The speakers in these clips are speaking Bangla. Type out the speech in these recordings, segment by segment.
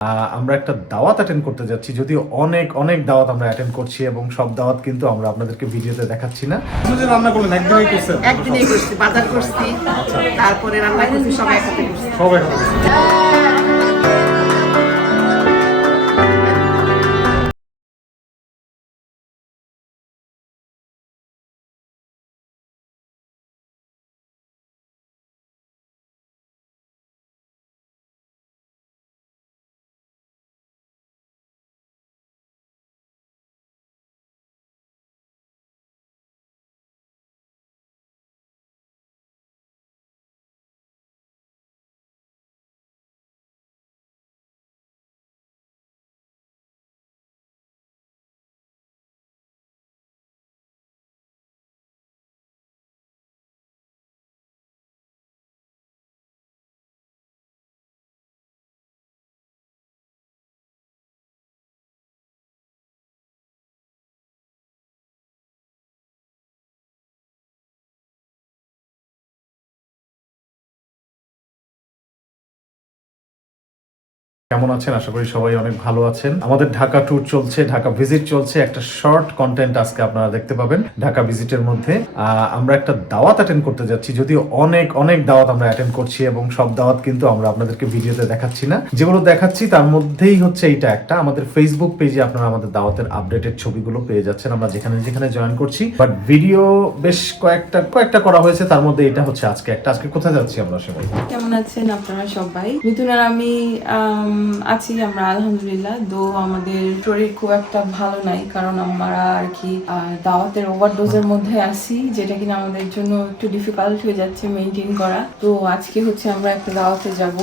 আহ, আমরা একটা দাওয়াত অ্যাটেন্ড করতে যাচ্ছি যদিও অনেক অনেক দাওয়াত আমরা অ্যাটেন্ড করছি এবং সব দাওয়াত কিন্তু আমরা আপনাদেরকে ভিডিওতে দেখাচ্ছি না। যে রান্না করলেন একদিনই করছেন? একদিনই করছি বাজার করছি তারপরে রান্না করছি সবাই একসাথে করছি। সব একসাথে কেমন আছেন? আশা করি সবাই অনেক ভালো আছেন। আমাদের ঢাকা ট্যুর চলছে ঢাকা ভিজিট চলছে। একটা শর্ট কন্টেন্ট আজকে আপনারা দেখতে পাবেন ঢাকা ভিজিটের মধ্যে। আমরা একটা দাওয়াত অ্যাটেন্ড করতে যাচ্ছি যদিও অনেক অনেক দাওয়াত আমরা অ্যাটেন্ড করছি এবং সব দাওয়াত কিন্তু আমরা আপনাদেরকে ভিডিওতে দেখাচ্ছি না। যেগুলো দেখাচ্ছি তার মধ্যেই হচ্ছে এইটা একটা। আমাদের ফেসবুক পেজে আপনারা আমাদের দাওয়াতের আপডেটেড ছবিগুলো পেয়ে যাচ্ছেন। আমরা যেখানে যেখানে জয়েন করছি। বাট ভিডিও বেশ কয়েকটা কয়েকটা করা হয়েছে। তার মধ্যে এটা হচ্ছে আজকে একটা। আজকে কোথায় যাচ্ছি আমরা সবাই কেমন আছেন আপনারা সবাই? মিথুন আর আম, আছি আমরা, আলহামদুলিল্লাহ। দো আমাদের শরীর খুব একটা ভালো নাই, কারণ আমরা আর কি দাওয়াতের ওভারডোজের মধ্যে আছি, যেটা কিনা আমাদের জন্য একটু ডিফিকাল্ট হয়ে যাচ্ছে মেনটেন করা। তো আজকে হচ্ছে আমরা একটা দাওয়াতে যাব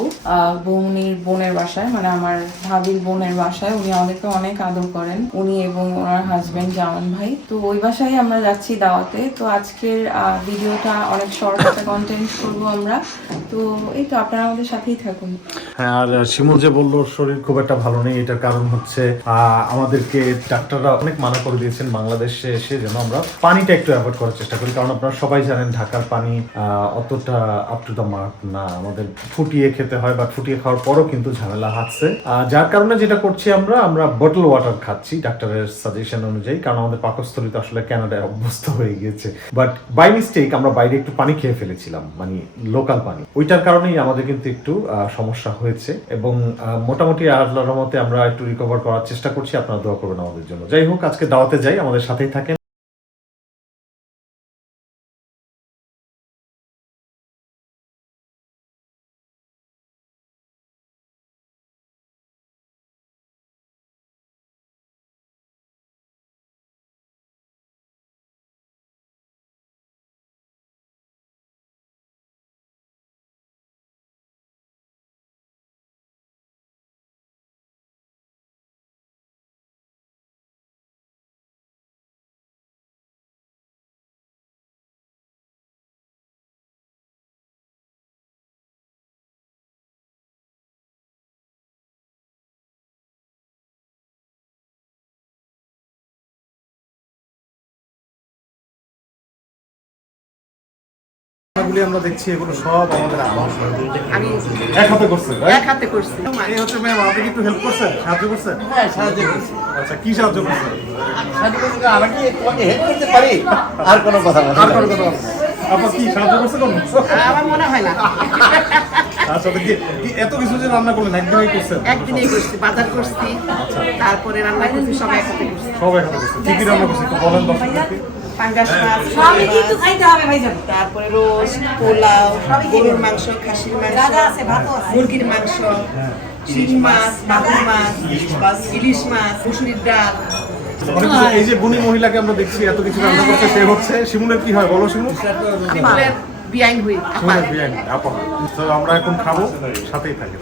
বৌনির বোনের বাসায় মানে আমার ভাবির বোনের বাসায়। উনি আমাদেরকে অনেক আদর করেন, উনি এবং ওনার হাজবেন্ড জামান ভাই। তো ওই বাসায় আমরা যাচ্ছি দাওয়াতে। তো আজকের ভিডিওটা অনেক শর্ট একটা কন্টেন্ট করব আমরা। তো এই তো, আপনারা আমাদের সাথেই থাকুন। হ্যাঁ আর শিমুল যে বলল শরীর খুব একটা ভালো নেই। এটার কারণ হচ্ছে আমাদেরকে ডাক্তাররা অনেক মানা করে দিয়েছেন বাংলাদেশে এসে যেন আমরা পানিটা একটু অ্যাভয়েড করার চেষ্টা করি। কারণ আপনারা সবাই জানেন ঢাকার পানি অতটা আপ টু দ্য মার্ক না। আমাদের ফুটিয়ে খেতে হয় বা ফুটিয়ে খাওয়ার পরও কিন্তু ঝামেলা হাসছে যার কারণে যেটা করছি আমরা আমরা বটল ওয়াটার খাচ্ছি ডাক্তারের সাজেশন অনুযায়ী। কারণ আমাদের পাকস্থলী তো আসলে কানাডায় অভ্যস্ত হয়ে গিয়েছে। বাট বাই মিস্টেক আমরা বাইরে একটু পানি খেয়ে ফেলেছিলাম মানে লোকাল পানি। ওইটার কারণেই আমাদের কিন্তু একটু সমস্যা হয়েছে। এবং মোটামুটি আল্লাহর রহমতে আমরা একটু রিকভার করার চেষ্টা করছি। আপনারা দোয়া করবেন আমাদের জন্য। যাই হোক, আজকে দাওয়াতে যাই। আমাদের সাথেই থাকেন রান্নাগুলি আমরা দেখছি এগুলো সব আমাদের আমি এক হাতে করছেন এক হাতে করছি। এই হচ্ছে ম্যাম আপনি কি একটু হেল্প করছেন সাহায্য করছেন হ্যাঁ সাহায্য করছি। আচ্ছা কি সাহায্য করছেন সাহায্য করছি আমি কি তোমাকে হেল্প করতে পারি? আর কোনো কথা আর কোনো কথা কি সাহায্য করছে কোনো? আমার মনে হয় না। আচ্ছা কি এত কিছু যে রান্না করলেন একদিনই করছেন? একদিনেই করছি বাজার করছি তারপরে রান্না করছি সবাই একসাথে করছি। সব একসাথে করছেন। কি কি রান্না একটু বলেন দর্শকদেরকে। পাঙ্গাস মাছ ভাইজান। তারপরে রোস্ট পোলাও গরুর মাংস খাসির মাংস মুরগির মাংস শিং মাছ মাগুর মাছ ইলিশ মাছ। মুসুরির ডাল। এই যে গুণী মহিলাকে আমরা দেখছি এত কিছু রান্না করছে সে হচ্ছে। শিমুলের কি হয় বলো শিমুল? শিমুলের বিয়াইন হুই শিমুলের বিরিয়ানি আপা তো আমরা এখন খাব সাথেই থাকি।